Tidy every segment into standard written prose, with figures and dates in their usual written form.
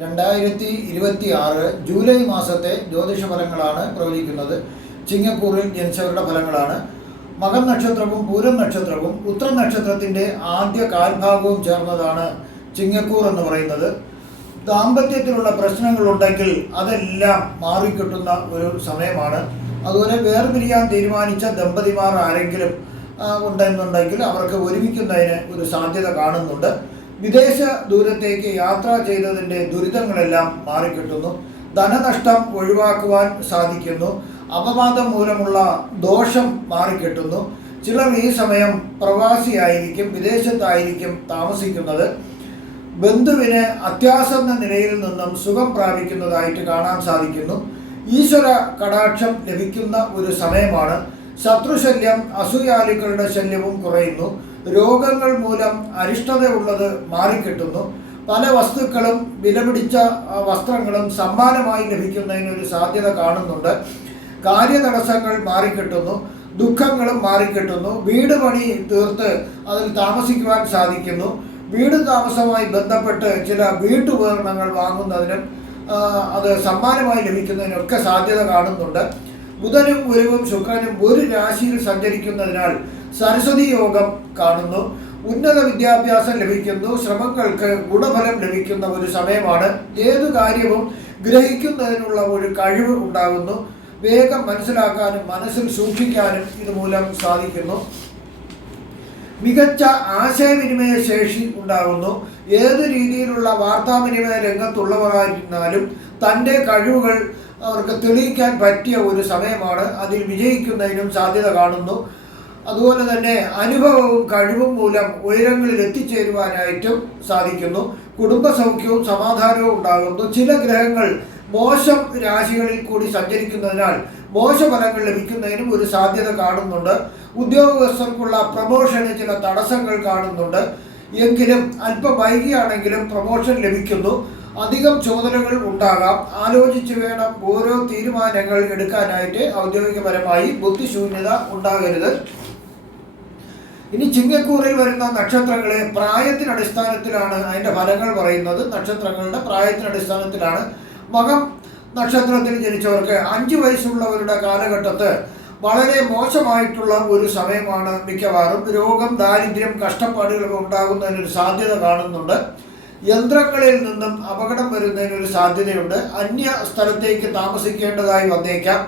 2026 July മാസത്തെ ജ്യോതിഷ ഫലങ്ങളാണ് പ്രവചിക്കുന്നത്. ചിങ്ങക്കൂറിൽ ജനിച്ചവരുടെ ഫലങ്ങളാണ്. മകം നക്ഷത്രവും പൂരം നക്ഷത്രവും ഉത്തര നക്ഷത്രത്തിൻ്റെ ആദ്യ കാൽഭാഗവും ചേർന്നതാണ് ചിങ്ങക്കൂർ എന്ന് പറയുന്നത്. ദാമ്പത്യത്തിലുള്ള പ്രശ്നങ്ങളുണ്ടെങ്കിൽ അതെല്ലാം മാറിക്കിട്ടുന്ന ഒരു സമയമാണ്. അതുപോലെ വേർപിരിയാൻ തീരുമാനിച്ച ദമ്പതിമാർ ആരെങ്കിലും ഉണ്ടെന്നുണ്ടെങ്കിൽ അവർക്ക് ഒരുമിക്കുന്നതിന് ഒരു സാധ്യത കാണുന്നുണ്ട്. വിദേശ ദൂരത്തേക്ക് യാത്ര ചെയ്തതിൻ്റെ ദുരിതങ്ങളെല്ലാം മാറിക്കിട്ടുന്നു. ധനനഷ്ടം ഒഴിവാക്കുവാൻ സാധിക്കുന്നു. അപവാദം മൂലമുള്ള ദോഷം മാറിക്കിട്ടുന്നു. ചിലർ ഈ സമയം പ്രവാസിയായിരിക്കും, വിദേശത്തായിരിക്കും താമസിക്കുന്നത്. ബന്ധുവിന് അത്യാസന്ന നിലയിൽ നിന്നും സുഖം പ്രാപിക്കുന്നതായിട്ട് കാണാൻ സാധിക്കുന്നു. ഈശ്വര കടാക്ഷം ലഭിക്കുന്ന ഒരു സമയമാണ്. ശത്രുശല്യം, അസൂയാലുക്കളുടെ ശല്യവും കുറയുന്നു. രോഗങ്ങൾ മൂലം അരിഷ്ടത ഉള്ളത് മാറിക്കിട്ടുന്നു. പല വസ്തുക്കളും വിലപിടിച്ച വസ്ത്രങ്ങളും സമ്മാനമായി ലഭിക്കുന്നതിനൊരു സാധ്യത കാണുന്നുണ്ട്. കാര്യതടസ്സങ്ങൾ മാറിക്കിട്ടുന്നു. ദുഃഖങ്ങളും മാറിക്കിട്ടുന്നു. വീട് പണി തീർത്ത് അതിൽ താമസിക്കുവാൻ സാധിക്കുന്നു. വീട് താമസവുമായി ബന്ധപ്പെട്ട് ചില വീട്ടുപകരണങ്ങൾ വാങ്ങുന്നതിനും അത് സമ്മാനമായി ലഭിക്കുന്നതിനൊക്കെ സാധ്യത കാണുന്നുണ്ട്. ബുധനും ഗുരുവും ശുക്രനും ഒരു രാശിയിൽ സഞ്ചരിക്കുന്നതിനാൽ സരസ്വതി യോഗം കാണുന്നു. ഉന്നത വിദ്യാഭ്യാസം ലഭിക്കുന്നു. ശ്രമങ്ങൾക്ക് ഗുണഫലം ലഭിക്കുന്ന ഒരു സമയമാണ്. ഏതു കാര്യവും ഗ്രഹിക്കുന്നതിനുള്ള ഒരു കഴിവ് ഉണ്ടാകുന്നു. വേഗം മനസ്സിലാക്കാനും മനസ്സിൽ സൂക്ഷിക്കാനും ഇതുമൂലം സാധിക്കുന്നു. മികച്ച ആശയവിനിമയ ശേഷി ഉണ്ടാകുന്നു. ഏതു രീതിയിലുള്ള വാർത്താവിനിമയ രംഗത്തുള്ളവരായിരുന്നാലും തൻ്റെ കഴിവുകൾ അവർക്ക് തെളിയിക്കാൻ പറ്റിയ ഒരു സമയമാണ്. അതിൽ വിജയിക്കുന്നതിനും സാധ്യത കാണുന്നു. അതുപോലെ തന്നെ അനുഭവവും കഴിവും മൂലം ഉയരങ്ങളിൽ എത്തിച്ചേരുവാനായിട്ടും സാധിക്കുന്നു. കുടുംബസൗഖ്യവും സമാധാനവും ഉണ്ടാകുന്നു. ചില ഗ്രഹങ്ങൾ മോശം രാശികളിൽ കൂടി സഞ്ചരിക്കുന്നതിനാൽ മോശഫലങ്ങൾ ലഭിക്കുന്നതിനും ഒരു സാധ്യത കാണുന്നുണ്ട്. ഉദ്യോഗസ്ഥർക്കുള്ള പ്രമോഷന് ചില തടസ്സങ്ങൾ കാണുന്നുണ്ട്. എങ്കിലും അല്പം വൈകിയാണെങ്കിലും പ്രമോഷൻ ലഭിക്കുന്നു. അധികം ചുമതലകൾ ഉണ്ടാകാം. ആലോചിച്ച് വേണം ഓരോ തീരുമാനങ്ങൾ എടുക്കാനായിട്ട്. ഔദ്യോഗികപരമായി ബുദ്ധിശൂന്യത ഉണ്ടാകരുത്. ഇനി ചിങ്ങക്കൂറിൽ വരുന്ന നക്ഷത്രങ്ങളെ പ്രായത്തിനടിസ്ഥാനത്തിലാണ് അതിൻ്റെ ഫലങ്ങൾ പറയുന്നത്. നക്ഷത്രങ്ങളുടെ പ്രായത്തിനടിസ്ഥാനത്തിലാണ്. മകം നക്ഷത്രത്തിൽ ജനിച്ചവർക്ക് 5 വയസ്സുള്ളവരുടെ കാലഘട്ടത്ത് വളരെ മോശമായിട്ടുള്ള ഒരു സമയമാണ്. മിക്കവാറും രോഗം, ദാരിദ്ര്യം, കഷ്ടപ്പാടുകളൊക്കെ ഉണ്ടാകുന്നതിനൊരു സാധ്യത കാണുന്നുണ്ട്. യന്ത്രങ്ങളിൽ നിന്നും അപകടം വരുന്നതിനൊരു സാധ്യതയുണ്ട്. അന്യ സ്ഥലത്തേക്ക് താമസിക്കേണ്ടതായി വന്നേക്കാം.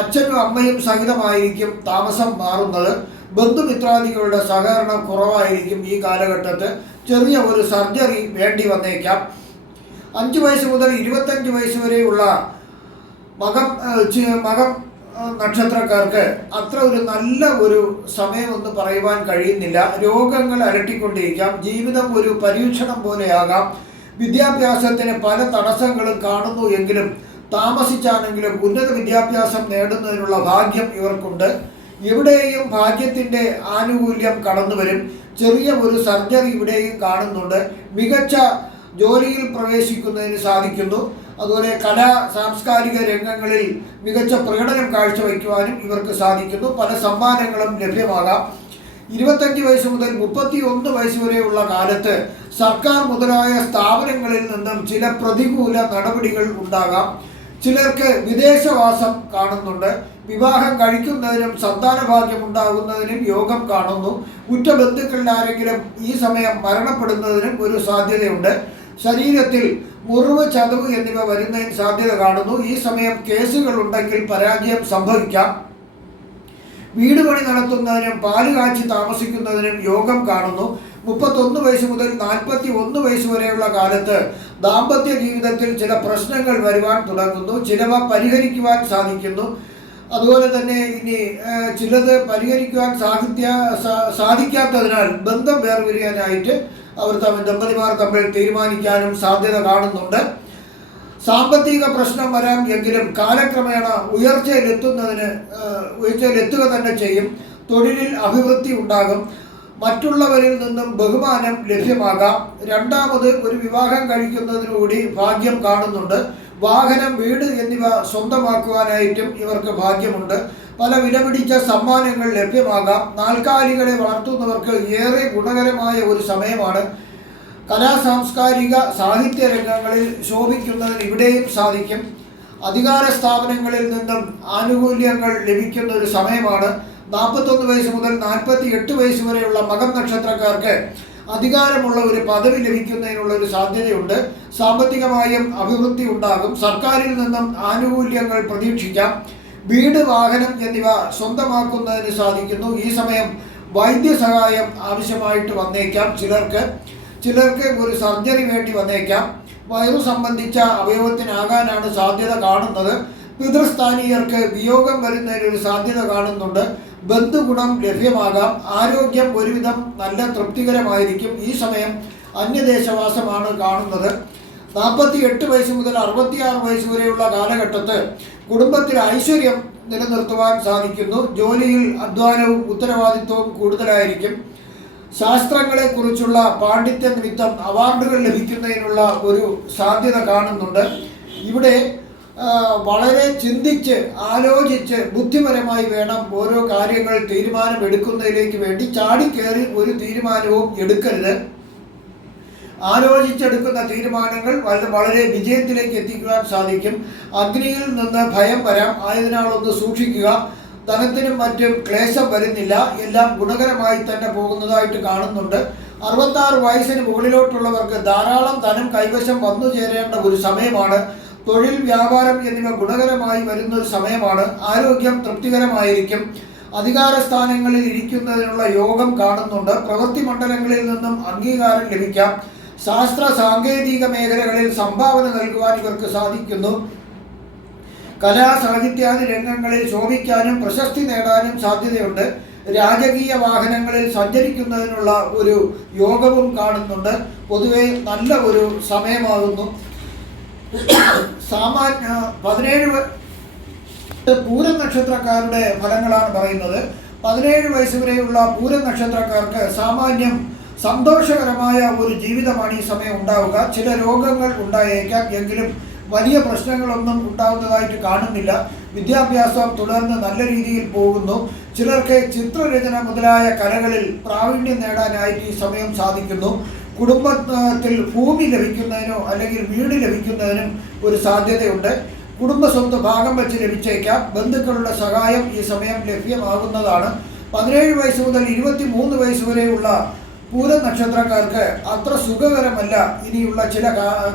അച്ഛനും അമ്മയും സഹിതമായിരിക്കും താമസം മാറുന്നത്. ബന്ധുമിത്രാദികളുടെ സഹകരണം കുറവായിരിക്കും ഈ കാലഘട്ടത്ത്. ചെറിയ ഒരു സർജറി വേണ്ടി വന്നേക്കാം. 5 വയസ്സ് മുതൽ 25 വയസ്സ് വരെയുള്ള മകം നക്ഷത്രക്കാർക്ക് അത്ര ഒരു നല്ല ഒരു സമയമെന്ന് പറയുവാൻ കഴിയുന്നില്ല. രോഗങ്ങൾ അലട്ടിക്കൊണ്ടിരിക്കാം. ജീവിതം ഒരു പരീക്ഷണം പോലെയാകാം. വിദ്യാഭ്യാസത്തിന് പല തടസ്സങ്ങളും കാണുന്നു എങ്കിലും താമസിച്ചാണെങ്കിലും ഉന്നത വിദ്യാഭ്യാസം നേടുന്നതിനുള്ള ഭാഗ്യം ഇവർക്കുണ്ട്. ഇവിടെയും ഭാഗ്യത്തിൻ്റെ ആനുകൂല്യം കടന്നു വരും. ചെറിയ ഒരു സർജറി ഇവിടെയും കാണുന്നുണ്ട്. മികച്ച ജോലിയിൽ പ്രവേശിക്കുന്നതിന് സാധിക്കുന്നു. അതുപോലെ കലാ സാംസ്കാരിക രംഗങ്ങളിൽ മികച്ച പ്രകടനം കാഴ്ചവെക്കുവാനും ഇവർക്ക് സാധിക്കുന്നു. പല സമ്മാനങ്ങളും ലഭ്യമാകാം. 25 വയസ്സ് മുതൽ 31 വയസ്സ് വരെയുള്ള കാലത്ത് സർക്കാർ മുതലായ സ്ഥാപനങ്ങളിൽ നിന്നും ചില പ്രതികൂല നടപടികൾ ഉണ്ടാകാം. ചിലർക്ക് വിദേശവാസം കാണുന്നുണ്ട്. വിവാഹം കഴിക്കുന്നതിനും സന്താനഭാഗ്യം ഉണ്ടാകുന്നതിനും യോഗം കാണുന്നു. ഉറ്റ ബന്ധുക്കളിൽ ആരെങ്കിലും ഈ സമയം മരണപ്പെടുന്നതിനും ഒരു സാധ്യതയുണ്ട്. ശരീരത്തിൽ മുറിവ്, ചതവ് എന്നിവ വരുന്നതിന് സാധ്യത കാണുന്നു. ഈ സമയം കേസുകൾ ഉണ്ടെങ്കിൽ പരാജയം സംഭവിക്കാം. വീട് പണി നടത്തുന്നതിനും പാല് കാച്ചി താമസിക്കുന്നതിനും യോഗം കാണുന്നു. 31 വയസ്സ് മുതൽ 41 വയസ്സ് വരെയുള്ള കാലത്ത് ദാമ്പത്യ ജീവിതത്തിൽ ചില പ്രശ്നങ്ങൾ വരുവാൻ തുടങ്ങുന്നു. ചിലവ പരിഹരിക്കുവാൻ സാധിക്കുന്നു. അതുപോലെ തന്നെ ഇനി ചിലത് പരിഹരിക്കുവാൻ സാധിക്കാത്തതിനാൽ ബന്ധം വേർപിരിയാനായിട്ട് ദമ്പതിമാർ തമ്മിൽ തീരുമാനിക്കാനും സാധ്യത കാണുന്നുണ്ട്. സാമ്പത്തിക പ്രശ്നം വരാം എങ്കിലും കാലക്രമേണ ഉയർച്ചയിലെത്തുക തന്നെ ചെയ്യും. തൊഴിലിൽ അഭിവൃദ്ധി ഉണ്ടാകും. മറ്റുള്ളവരിൽ നിന്നും ബഹുമാനം ലഭ്യമാകാം. രണ്ടാമത് ഒരു വിവാഹം കഴിക്കുന്നതിനുകൂടി ഭാഗ്യം കാണുന്നുണ്ട്. വാഹനം, വീട് എന്നിവ സ്വന്തമാക്കുവാനായിട്ടും ഇവർക്ക് ഭാഗ്യമുണ്ട്. പല വിലപിടിച്ച സമ്മാനങ്ങൾ ലഭ്യമാകാം. നാൽക്കാലികളെ വളർത്തുന്നവർക്ക് ഏറെ ഗുണകരമായ ഒരു സമയമാണ്. സാംസ്കാരിക സാഹിത്യ രംഗങ്ങളിൽ ശോഭിക്കുന്നതിന് ഇവിടെയും സാധിക്കും. അധികാര സ്ഥാപനങ്ങളിൽ നിന്നും ആനുകൂല്യങ്ങൾ ലഭിക്കുന്ന ഒരു സമയമാണ്. 41 വയസ്സ് മുതൽ 48 വയസ്സ് വരെയുള്ള മകം നക്ഷത്രക്കാർക്ക് അധികാരമുള്ള ഒരു പദവി ലഭിക്കുന്നതിനുള്ള ഒരു സാധ്യതയുണ്ട്. സാമ്പത്തികമായും അഭിവൃദ്ധി ഉണ്ടാകും. സർക്കാരിൽ നിന്നും ആനുകൂല്യങ്ങൾ പ്രതീക്ഷിക്കാം. വീട്, വാഹനം എന്നിവ സ്വന്തമാക്കുന്നതിന് സാധിക്കുന്നു. ഈ സമയം വൈദ്യസഹായം ആവശ്യമായിട്ട് വന്നേക്കാം. ചിലർക്ക് ഒരു സർജറി വേണ്ടി വന്നേക്കാം. വയറു സംബന്ധിച്ച അവയവത്തിനാകാനാണ് സാധ്യത കാണുന്നത്. പിതൃസ്ഥാനീയർക്ക് വിയോഗം വരുന്നതിനൊരു സാധ്യത കാണുന്നുണ്ട്. ബന്ധുഗുണം ലഭ്യമാകാം. ആരോഗ്യം ഒരുവിധം നല്ല തൃപ്തികരമായിരിക്കും. ഈ സമയം അന്യദേശവാസമാണ് കാണുന്നത്. 48 വയസ്സ് മുതൽ 66 വയസ്സ് വരെയുള്ള കാലഘട്ടത്ത് കുടുംബത്തിൽ ഐശ്വര്യം നിലനിർത്തുവാൻ സാധിക്കുന്നു. ജോലിയിൽ അധ്വാനവും ഉത്തരവാദിത്വവും കൂടുതലായിരിക്കും. ശാസ്ത്രങ്ങളെക്കുറിച്ചുള്ള പാണ്ഡിത്യ നിമിത്തം അവാർഡുകൾ ലഭിക്കുന്നതിനുള്ള ഒരു സാധ്യത കാണുന്നുണ്ട്. ഇവിടെ വളരെ ചിന്തിച്ച് ആലോചിച്ച് ബുദ്ധിപരമായി വേണം ഓരോ കാര്യങ്ങൾ തീരുമാനമെടുക്കുന്നതിലേക്ക് വേണ്ടി ചാടിക്കേറി ഒരു തീരുമാനവും എടുക്കരുത്. ആലോചിച്ചെടുക്കുന്ന തീരുമാനങ്ങൾ വളരെ വിജയത്തിലേക്ക് എത്തിക്കുവാൻ സാധിക്കും. അഗ്നിയിൽ നിന്ന് ഭയം വരാം, ആയതിനാൽ ഒന്ന് സൂക്ഷിക്കുക. ധനത്തിനും മറ്റും ക്ലേശം വരുന്നില്ല. എല്ലാം ഗുണകരമായി തന്നെ പോകുന്നതായിട്ട് കാണുന്നുണ്ട്. 66 വയസ്സിന് മുകളിലോട്ടുള്ളവർക്ക് ധാരാളം ധനം കൈവശം വന്നു ചേരേണ്ട ഒരു സമയമാണ്. തൊഴിൽ, വ്യാപാരം എന്നിവ ഗുണകരമായി വരുന്ന ഒരു സമയമാണ്. ആരോഗ്യം തൃപ്തികരമായിരിക്കും. അധികാര സ്ഥാനങ്ങളിൽ ഇരിക്കുന്നതിനുള്ള യോഗം കാണുന്നുണ്ട്. പ്രവൃത്തി മണ്ഡലങ്ങളിൽ നിന്നും അംഗീകാരം ലഭിക്കാം. ശാസ്ത്ര സാങ്കേതിക മേഖലകളിൽ സംഭാവന നൽകുവാൻ ഇവർക്ക് സാധിക്കുന്നു. സാഹിത്യാദി രംഗങ്ങളിൽ ശോഭിക്കാനും പ്രശസ്തി നേടാനും സാധ്യതയുണ്ട്. രാജകീയ വാഹനങ്ങളിൽ സഞ്ചരിക്കുന്നതിനുള്ള ഒരു യോഗവും കാണുന്നുണ്ട്. പൊതുവെ നല്ല ഒരു സമയമാകുന്നു. 17 പൂരം നക്ഷത്രക്കാരുടെ ഫലങ്ങളാണ് പറയുന്നത്. 17 വയസ്സ് വരെയുള്ള പൂരം നക്ഷത്രക്കാർക്ക് സാമാന്യം സന്തോഷകരമായ ഒരു ജീവിതമാണ് ഈ സമയം ഉണ്ടാവുക. ചില രോഗങ്ങൾ ഉണ്ടായേക്കാം, എങ്കിലും വലിയ പ്രശ്നങ്ങളൊന്നും ഉണ്ടാകുന്നതായിട്ട് കാണുന്നില്ല. വിദ്യാഭ്യാസം തുടർന്ന് നല്ല രീതിയിൽ പോകുന്നു. ചിലർക്ക് ചിത്രരചന മുതലായ കലകളിൽ പ്രാവീണ്യം നേടാനായിട്ട് ഈ സമയം സാധിക്കുന്നു. കുടുംബത്തിൽ ഭൂമി ലഭിക്കുന്നതിനോ അല്ലെങ്കിൽ വീട് ലഭിക്കുന്നതിനും ഒരു സാധ്യതയുണ്ട്. കുടുംബ സ്വത്ത് ഭാഗം വെച്ച് ലഭിച്ചേക്കാം. ബന്ധുക്കളുടെ സഹായം ഈ സമയം ലഭ്യമാകുന്നതാണ്. 17 വയസ്സ് മുതൽ 23 വയസ്സ് വരെയുള്ള പൂരം നക്ഷത്രക്കാർക്ക് അത്ര സുഖകരമല്ല ഇനിയുള്ള ചില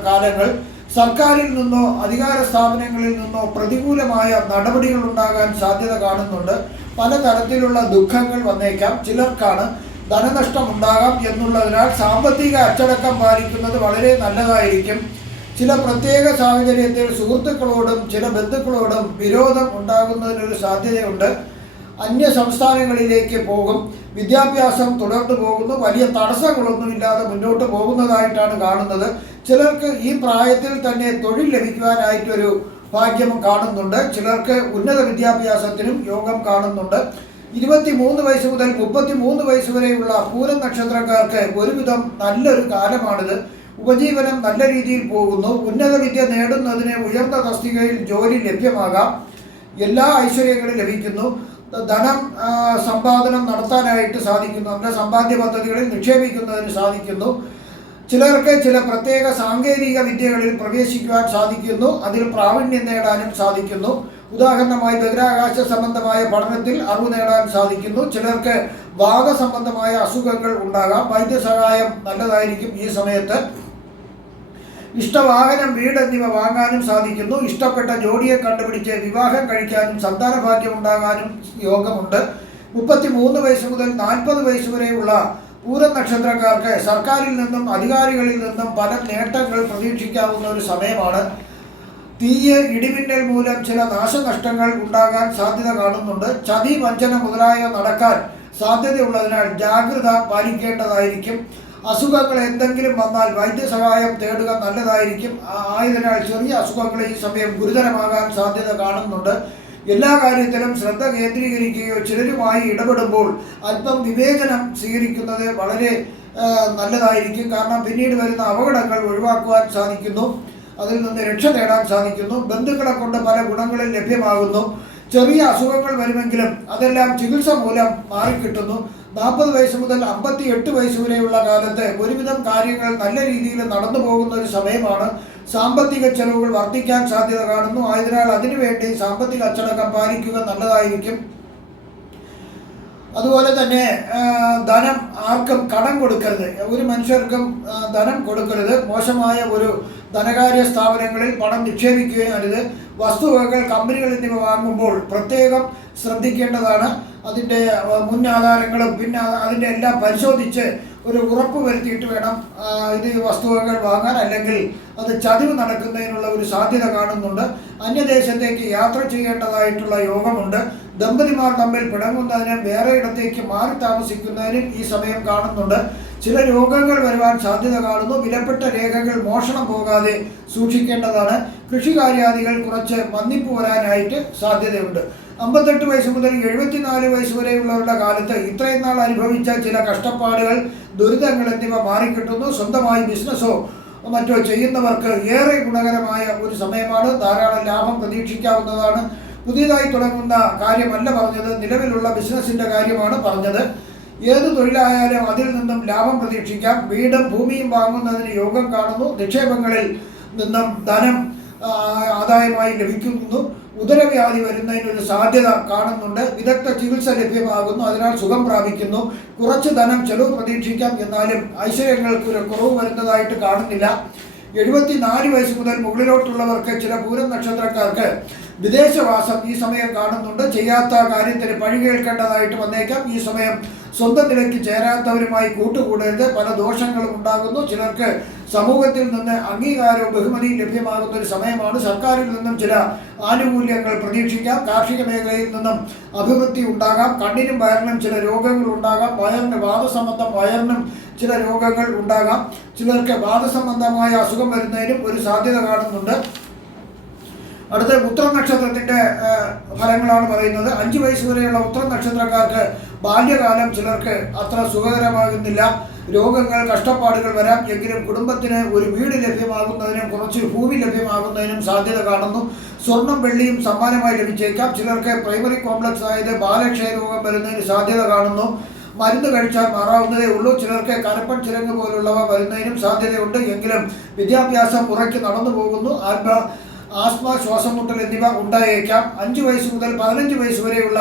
കാലങ്ങൾ. സർക്കാരിൽ നിന്നോ അധികാര സ്ഥാപനങ്ങളിൽ നിന്നോ പ്രതികൂലമായ നടപടികൾ ഉണ്ടാകാൻ സാധ്യത കാണുന്നുണ്ട്. പലതരത്തിലുള്ള ദുഃഖങ്ങൾ വന്നേക്കാം. ചിലർക്കാണ് ധനനഷ്ടം ഉണ്ടാകാം എന്നുള്ളതിനാൽ സാമ്പത്തിക അച്ചടക്കം പാലിക്കുന്നത് വളരെ നല്ലതായിരിക്കും. ചില പ്രത്യേക സാഹചര്യത്തിൽ സുഹൃത്തുക്കളോടും ചില ബന്ധുക്കളോടും വിരോധം ഉണ്ടാകുന്നതിനൊരു സാധ്യതയുണ്ട്. അന്യ സംസ്ഥാനങ്ങളിലേക്ക് പോകും. വിദ്യാഭ്യാസം തുടർന്നു പോകുന്നു. വലിയ തടസ്സങ്ങളൊന്നുമില്ലാതെ മുന്നോട്ട് പോകുന്നതായിട്ടാണ് കാണുന്നത്. ചിലർക്ക് ഈ പ്രായത്തിൽ തന്നെ തൊഴിൽ ലഭിക്കുവാനായിട്ടൊരു ഭാഗ്യം കാണുന്നുണ്ട്. ചിലർക്ക് ഉന്നത വിദ്യാഭ്യാസത്തിനും യോഗം കാണുന്നുണ്ട്. 23 വയസ്സ് മുതൽ 33 വയസ്സ് വരെയുള്ള പൂരം നക്ഷത്രക്കാർക്ക് ഒരുവിധം നല്ലൊരു കാലമാണിത്. ഉപജീവനം നല്ല രീതിയിൽ പോകുന്നു. ഉന്നത വിദ്യ നേടുന്നതിന് ഉയർന്ന തസ്തികയിൽ ജോലി ലഭ്യമാകാം. എല്ലാ ഐശ്വര്യങ്ങളും ലഭിക്കുന്നു. ധനം സമ്പാദനം നടത്താനായിട്ട് സാധിക്കുന്നു. നമ്മുടെ സമ്പാദ്യ പദ്ധതികളിൽ നിക്ഷേപിക്കുന്നതിന് സാധിക്കുന്നു. ചിലർക്ക് ചില പ്രത്യേക സാങ്കേതിക വിദ്യകളിൽ പ്രവേശിക്കുവാൻ സാധിക്കുന്നു. അതിൽ പ്രാവീണ്യം നേടാനും സാധിക്കുന്നു. ഉദാഹരണമായി ബഹിരാകാശ സംബന്ധമായ പഠനത്തിൽ അറിവ് നേടാൻ സാധിക്കുന്നു. ചിലർക്ക് വാദസംബന്ധമായ അസുഖങ്ങൾ ഉണ്ടാകാം. വൈദ്യസഹായം നല്ലതായിരിക്കും ഈ സമയത്ത്. ഇഷ്ടവാഹനം, വീട് എന്നിവ വാങ്ങാനും സാധിക്കുന്നു. ഇഷ്ടപ്പെട്ട ജോഡിയെ കണ്ടുപിടിച്ച് വിവാഹം കഴിക്കാനും സന്താനഭാഗ്യം ഉണ്ടാകാനും യോഗമുണ്ട്. 33 വയസ്സ് മുതൽ 40 വയസ്സ് വരെയുള്ള പൂരം നക്ഷത്രക്കാർക്ക് സർക്കാരിൽ നിന്നും അധികാരികളിൽ നിന്നും പല നേട്ടങ്ങൾ പ്രതീക്ഷിക്കാവുന്ന ഒരു സമയമാണ്. തീയ്, ഇടിമിന്നൽ മൂലം ചില നാശനഷ്ടങ്ങൾ ഉണ്ടാകാൻ സാധ്യത കാണുന്നുണ്ട്. ചതി, വഞ്ചന മുതലായവ നടക്കാൻ സാധ്യതയുള്ളതിനാൽ ജാഗ്രത പാലിക്കേണ്ടതായിരിക്കും. അസുഖങ്ങൾ എന്തെങ്കിലും വന്നാൽ വൈദ്യസഹായം തേടുക നല്ലതായിരിക്കും. ആയതിനാൽ ചെറിയ അസുഖങ്ങൾ ഈ സമയം ഗുരുതരമാകാൻ സാധ്യത കാണുന്നുണ്ട്. എല്ലാ കാര്യത്തിലും ശ്രദ്ധ കേന്ദ്രീകരിക്കുകയോ ചിലരുമായി ഇടപെടുമ്പോൾ അല്പം വിവേചനം സ്വീകരിക്കുന്നത് വളരെ നല്ലതായിരിക്കും. കാരണം പിന്നീട് വരുന്ന അപകടങ്ങൾ ഒഴിവാക്കുവാൻ സാധിക്കുന്നു. അതിൽ നിന്ന് രക്ഷ നേടാൻ സാധിക്കുന്നു. ബന്ധുക്കളെ കൊണ്ട് പല ഗുണങ്ങളും ലഭ്യമാകുന്നു. ചെറിയ അസുഖങ്ങൾ വരുമെങ്കിലും അതെല്ലാം ചികിത്സ മൂലം മാറിക്കിട്ടുന്നു. 40 വയസ്സ് മുതൽ 58 വയസ്സ് വരെയുള്ള കാലത്ത് ഒരുവിധം കാര്യങ്ങൾ നല്ല രീതിയിൽ നടന്നു പോകുന്ന ഒരു സമയമാണ്. സാമ്പത്തിക ചെലവുകൾ വർദ്ധിക്കാൻ സാധ്യത കാണുന്നു. ആയതിനാൽ അതിനുവേണ്ടി സാമ്പത്തിക അച്ചടക്കം പാലിക്കുക നല്ലതായിരിക്കും. അതുപോലെ തന്നെ ധനം ആർക്കും കടം കൊടുക്കരുത്. ഒരു മനുഷ്യർക്കും ധനം കൊടുക്കരുത്. മോശമായ ഒരു ധനകാര്യ സ്ഥാപനങ്ങളിൽ പണം നിക്ഷേപിക്കുകയും അരുത്. വസ്തുവകകൾ, കമ്പനികൾ എന്നിവ വാങ്ങുമ്പോൾ പ്രത്യേകം ശ്രദ്ധിക്കേണ്ടതാണ്. അതിൻ്റെ മുൻ ആധാരങ്ങളും പിന്നെ അതിൻ്റെ എല്ലാം പരിശോധിച്ച് ഒരു ഉറപ്പ് വരുത്തിയിട്ട് വേണം ഇത് വസ്തുവകകൾ വാങ്ങാൻ, അല്ലെങ്കിൽ അത് ചതിവ് നടക്കുന്നതിനുള്ള ഒരു സാധ്യത കാണുന്നുണ്ട്. അന്യദേശത്തേക്ക് യാത്ര ചെയ്യേണ്ടതായിട്ടുള്ള യോഗമുണ്ട്. ദമ്പതിമാർ തമ്മിൽ പിണങ്ങുന്നതിനും വേറെ ഇടത്തേക്ക് മാറി താമസിക്കുന്നതിനും ഈ സമയം കാണുന്നുണ്ട്. ചില രോഗങ്ങൾ വരുവാൻ സാധ്യത കാണുന്നു. വിലപ്പെട്ട രേഖകൾ മോഷണം പോകാതെ സൂക്ഷിക്കേണ്ടതാണ്. കൃഷികാര്യാദികൾ കുറച്ച് മന്ദിപ്പ് വരാനായിട്ട് സാധ്യതയുണ്ട്. 58 വയസ്സ് മുതൽ 74 വയസ്സ് വരെയുള്ളവരുടെ കാലത്ത് ഇത്രയും നാൾ അനുഭവിച്ച ചില കഷ്ടപ്പാടുകൾ, ദുരിതങ്ങൾ എന്നിവ മാറിക്കിട്ടുന്നു. സ്വന്തമായി ബിസിനസ്സോ മറ്റോ ചെയ്യുന്നവർക്ക് ഏറെ ഗുണകരമായ ഒരു സമയമാണ്. ധാരാളം ലാഭം പ്രതീക്ഷിക്കാവുന്നതാണ്. പുതിയതായി തുടങ്ങുന്ന കാര്യമല്ല പറഞ്ഞത്, നിലവിലുള്ള ബിസിനസ്സിൻ്റെ കാര്യമാണ് പറഞ്ഞത്. ഏത് തൊഴിലായാലും അതിൽ നിന്നും ലാഭം പ്രതീക്ഷിക്കാം. വീടും ഭൂമിയും വാങ്ങുന്നതിന് യോഗം കാണുന്നു. നിക്ഷേപങ്ങളിൽ നിന്നും ധനം ആദായമായി ലഭിക്കുന്നു. ഉദരവ്യാധി വരുന്നതിനൊരു സാധ്യത കാണുന്നുണ്ട്. വിദഗ്ധ ചികിത്സ ലഭ്യമാകുന്നു. അതിനാൽ സുഖം പ്രാപിക്കുന്നു. കുറച്ച് ധനം ചെലവ് പ്രതീക്ഷിക്കാം. എന്നാലും ഐശ്വര്യങ്ങൾക്ക് ഒരു കുറവ് വരുന്നതായിട്ട് കാണുന്നില്ല. 74 വയസ്സ് മുതൽ മുകളിലോട്ടുള്ളവർക്ക്, ചില പൂരം നക്ഷത്രക്കാർക്ക് വിദേശവാസം ഈ സമയം കാണുന്നുണ്ട്. ചെയ്യാത്ത കാര്യത്തിന് പഴി കേൾക്കേണ്ടതായിട്ട് വന്നേക്കാം. ഈ സമയം സ്വന്തം നിലയ്ക്ക് ചേരാത്തവരുമായി കൂട്ടുകൂടരുത്. പല ദോഷങ്ങളും ഉണ്ടാകുന്നു. ചിലർക്ക് സമൂഹത്തിൽ നിന്ന് അംഗീകാരവും ബഹുമതിയും ലഭ്യമാകുന്ന ഒരു സമയമാണ്. സർക്കാരിൽ നിന്നും ചില ആനുകൂല്യങ്ങൾ പ്രതീക്ഷിക്കാം. കാർഷിക മേഖലയിൽ നിന്നും അഭിവൃദ്ധി ഉണ്ടാകാം. കണ്ണിനും വയറിനും ചില രോഗങ്ങൾ ഉണ്ടാകാം. വയറിനും ചില രോഗങ്ങൾ ഉണ്ടാകാം. ചിലർക്ക് വാദസംബന്ധമായ അസുഖം വരുന്നതിനും ഒരു സാധ്യത കാണുന്നുണ്ട്. അടുത്ത ഉത്തര നക്ഷത്രത്തിൻ്റെ ഫലങ്ങളാണ് പറയുന്നത്. 5 വയസ്സ് വരെയുള്ള ഉത്തര നക്ഷത്രക്കാർക്ക് ബാല്യകാലം ചിലർക്ക് അത്ര സുഖകരമാകുന്നില്ല. രോഗങ്ങൾ, കഷ്ടപ്പാടുകൾ വരാം. എങ്കിലും കുടുംബത്തിന് ഒരു വീട് ലഭ്യമാകുന്നതിനും കുറച്ച് ഭൂമി ലഭ്യമാകുന്നതിനും സാധ്യത കാണുന്നു. സ്വർണം വെള്ളിയും സമ്മാനമായി ലഭിച്ചേക്കാം. ചിലർക്ക് പ്രൈമറി കോംപ്ലക്സ് ആയത് ബാലക്ഷയരോഗം വരുന്നതിന് സാധ്യത കാണുന്നു. മരുന്ന് കഴിച്ചാൽ മാറാവുന്നതേ ഉള്ളൂ. ചിലർക്ക് കരപ്പൻ ചിരങ്ങ് പോലുള്ളവ വരുന്നതിനും സാധ്യതയുണ്ട്. എങ്കിലും വിദ്യാഭ്യാസം ഉറക്കി നടന്നു പോകുന്നു. ആസ്മ, ശ്വാസമുട്ടൽ എന്നിവ ഉണ്ടായേക്കാം. 5 വയസ്സ് മുതൽ 15 വയസ്സ് വരെയുള്ള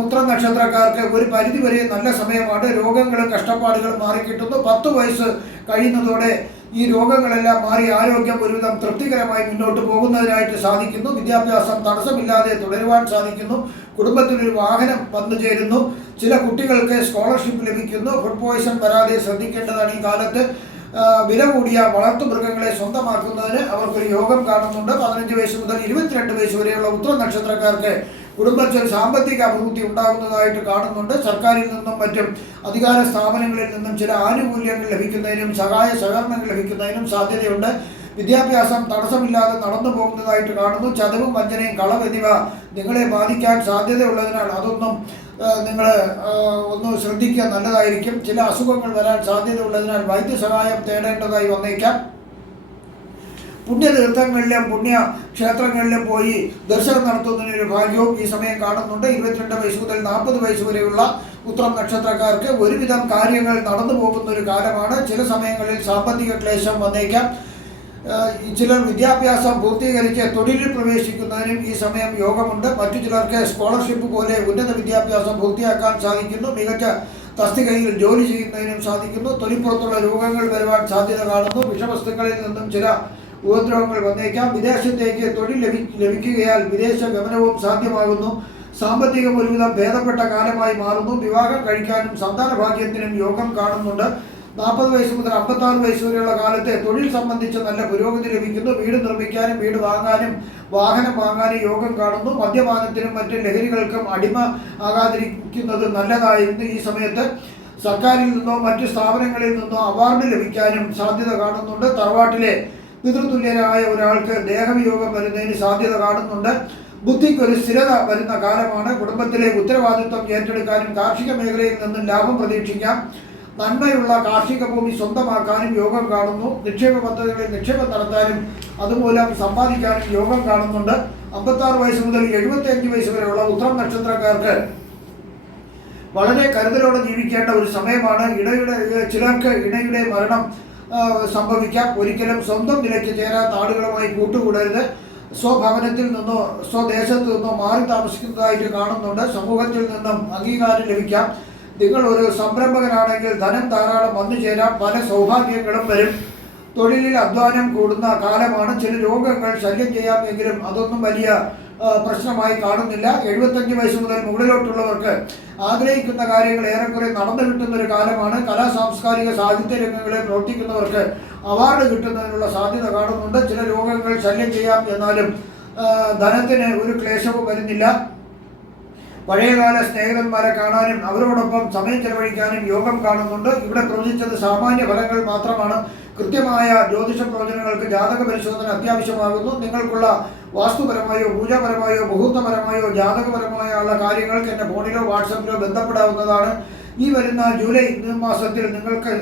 ഉത്തര നക്ഷത്രക്കാർക്ക് ഒരു പരിധിവരെ നല്ല സമയമാണ്. രോഗങ്ങളും കഷ്ടപ്പാടുകളും മാറിക്കിട്ടുന്നു. 10 വയസ്സ് കഴിയുന്നതോടെ ഈ രോഗങ്ങളെല്ലാം മാറി ആരോഗ്യം ഒരുവിധം തൃപ്തികരമായി മുന്നോട്ട് പോകുന്നതിനായിട്ട് സാധിക്കുന്നു. വിദ്യാഭ്യാസം തടസ്സമില്ലാതെ തുടരുവാൻ സാധിക്കുന്നു. കുടുംബത്തിനൊരു വാഹനം വന്നു ചേരുന്നു. ചില കുട്ടികൾക്ക് സ്കോളർഷിപ്പ് ലഭിക്കുന്നു. ഫുഡ് പോയ്സൺ വരാതെ ശ്രദ്ധിക്കേണ്ടതാണ് ഈ കാലത്ത്. വില കൂടിയ വളർത്തുമൃഗങ്ങളെ സ്വന്തമാക്കുന്നതിന് അവർക്കൊരു യോഗം കാണുന്നുണ്ട്. 15 വയസ്സ് മുതൽ 22 വയസ്സ് വരെയുള്ള ഉത്തര നക്ഷത്രക്കാർക്ക് കുടുംബത്തിൽ സാമ്പത്തിക അഭിവൃദ്ധി ഉണ്ടാകുന്നതായിട്ട് കാണുന്നുണ്ട്. സർക്കാരിൽ നിന്നും മറ്റും അധികാര സ്ഥാപനങ്ങളിൽ നിന്നും ചില ആനുകൂല്യങ്ങൾ ലഭിക്കുന്നതിനും സഹായ സഹകരണങ്ങൾ ലഭിക്കുന്നതിനും സാധ്യതയുണ്ട്. വിദ്യാഭ്യാസം തടസ്സമില്ലാതെ നടന്നു പോകുന്നതായിട്ട് കാണുന്നു. ചതവും വഞ്ചനയും കളവ് എന്നിവ നിങ്ങളെ ബാധിക്കാൻ സാധ്യതയുള്ളതിനാൽ അതൊന്നും നിങ്ങൾ ഒന്ന് ശ്രദ്ധിക്കുക നല്ലതായിരിക്കും. ചില അസുഖങ്ങൾ വരാൻ സാധ്യതയുള്ളതിനാൽ വൈദ്യസഹായം തേടേണ്ടതായി വന്നേക്കാം. പുണ്യതീർത്ഥങ്ങളിലും പുണ്യക്ഷേത്രങ്ങളിലും പോയി ദർശനം നടത്തുന്നതിനൊരു ഭാഗ്യവും ഈ സമയം കാണുന്നുണ്ട്. 22 വയസ്സ് മുതൽ 40 വയസ്സ് വരെയുള്ള ഉത്തരം നക്ഷത്രക്കാർക്ക് ഒരുവിധം കാര്യങ്ങൾ നടന്നു പോകുന്ന ഒരു കാലമാണ്. ചില സമയങ്ങളിൽ സാമ്പത്തിക ക്ലേശം വന്നേക്കാം. ചിലർ വിദ്യാഭ്യാസം പൂർത്തീകരിച്ച് തൊഴിലിൽ പ്രവേശിക്കുന്നതിനും ഈ സമയം യോഗമുണ്ട്. മറ്റു ചിലർക്ക് സ്കോളർഷിപ്പ് പോലെ ഉന്നത വിദ്യാഭ്യാസം പൂർത്തിയാക്കാൻ സാധിക്കുന്നു. മികച്ച തസ്തികയിൽ ജോലി ചെയ്യുന്നതിനും സാധിക്കുന്നു. തൊലിപ്പുറത്തുള്ള രോഗങ്ങൾ വരുവാൻ സാധ്യത കാണുന്നു. വിഷവസ്തുക്കളിൽ നിന്നും ചില ഉപദ്രവങ്ങൾ വന്നേക്കാം. വിദേശത്തേക്ക് തൊഴിൽ ലഭിക്കുകയാൽ വിദേശ ഗമനവും സാധ്യമാകുന്നു. സാമ്പത്തികം ഒരുവിധം ഭേദപ്പെട്ട കാലമായി മാറുന്നു. വിവാഹം കഴിക്കാനും സന്താന ഭാഗ്യത്തിനും യോഗം കാണുന്നുണ്ട്. 40 വയസ്സ് മുതൽ 56 വയസ്സ് വരെയുള്ള കാലത്തെ തൊഴിൽ സംബന്ധിച്ച് നല്ല പുരോഗതി ലഭിക്കുന്നു. വീട് നിർമ്മിക്കാനും വീട് വാങ്ങാനും വാഹനം വാങ്ങാനും യോഗം കാണുന്നു. മദ്യപാനത്തിനും മറ്റ് ലഹരികൾക്കും അടിമ ആകാതിരിക്കുന്നത് നല്ലതായിരുന്നു. ഈ സമയത്ത് സർക്കാരിൽ നിന്നോ മറ്റ് സ്ഥാപനങ്ങളിൽ നിന്നോ അവാർഡ് ലഭിക്കാനും സാധ്യത കാണുന്നുണ്ട്. തറവാട്ടിലെ പിതൃതുല്യരായ ഒരാൾക്ക് ദേഹവിയോഗം വരുന്നതിന് സാധ്യത കാണുന്നുണ്ട്. ബുദ്ധിക്കൊരു സ്ഥിരത വരുന്ന കാലമാണ്. കുടുംബത്തിലെ ഉത്തരവാദിത്വം ഏറ്റെടുക്കാനും കാർഷിക മേഖലയിൽ നിന്നും ലാഭം പ്രതീക്ഷിക്കാം. നന്മയുള്ള കാർഷിക ഭൂമി സ്വന്തമാക്കാനും യോഗം കാണുന്നു. നിക്ഷേപ പദ്ധതികളിൽ നിക്ഷേപം നടത്താനും അതുമൂലം സമ്പാദിക്കാനും യോഗം കാണുന്നുണ്ട്. 56 വയസ്സ് മുതൽ 75 വയസ്സ് വരെയുള്ള ഉത്തരം നക്ഷത്രക്കാർക്ക് വളരെ കരുതലോടെ ജീവിക്കേണ്ട ഒരു സമയമാണ്. ചിലർക്ക് ഇണയുടെ മരണം സംഭവിക്കാം. ഒരിക്കലും സ്വന്തം നിലയ്ക്ക് ചേരാത്ത ആളുകളുമായി കൂട്ടുകൂടരുത്. സ്വഭവനത്തിൽ നിന്നോ സ്വദേശത്ത് നിന്നോ മാറി താമസിക്കുന്നതായിട്ട് കാണുന്നുണ്ട്. സമൂഹത്തിൽ നിന്നും അംഗീകാരം ലഭിക്കാം. നിങ്ങൾ ഒരു സംരംഭകനാണെങ്കിൽ ധനം ധാരാളം വന്നു ചേരാം. പല സൗഭാഗ്യങ്ങളും വരും. തൊഴിലിൽ അധ്വാനം കൂടുന്ന കാലമാണ്. ചില രോഗങ്ങൾ ശല്യം ചെയ്യാമെങ്കിലും അതൊന്നും വലിയ പ്രശ്നമായി കാണുന്നില്ല. 75 വയസ്സ് മുതൽ മുകളിലോട്ടുള്ളവർക്ക് ആഗ്രഹിക്കുന്ന കാര്യങ്ങൾ ഏറെക്കുറെ നടന്നു കിട്ടുന്ന ഒരു കാലമാണ്. സാംസ്കാരിക സാഹിത്യ രംഗങ്ങളിൽ പ്രവർത്തിക്കുന്നവർക്ക് അവാർഡ് കിട്ടുന്നതിനുള്ള സാധ്യത കാണുന്നുണ്ട്. ചില രോഗങ്ങൾ ശല്യം ചെയ്യാം, എന്നാലും ധനത്തിന് ഒരു ക്ലേശവും വരുന്നില്ല. പഴയകാല സ്നേഹിതന്മാരെ കാണാനും അവരോടൊപ്പം സമയം ചെലവഴിക്കാനും യോഗം കാണുന്നുണ്ട്. ഇവിടെ പ്രവചിച്ചത് സാമാന്യ ഫലങ്ങൾ മാത്രമാണ്. കൃത്യമായ ജ്യോതിഷ പ്രവചനങ്ങൾക്ക് ജാതക പരിശോധന അത്യാവശ്യമാകുന്നു. നിങ്ങൾക്കുള്ള വാസ്തുപരമായോ പൂജാപരമായോ മുഹൂർത്തപരമായോ ജാതകപരമായോ ഉള്ള കാര്യങ്ങൾക്ക് എൻ്റെ ഫോണിലോ വാട്സപ്പിലോ ബന്ധപ്പെടാവുന്നതാണ്. ഈ വരുന്ന ജൂലൈ മാസത്തിൽ നിങ്ങൾക്ക്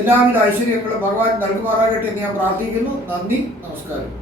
എല്ലാവിധ ഐശ്വര്യങ്ങളും ഭഗവാൻ നൽകുമാറാകട്ടെ എന്ന് ഞാൻ പ്രാർത്ഥിക്കുന്നു. നന്ദി, നമസ്കാരം.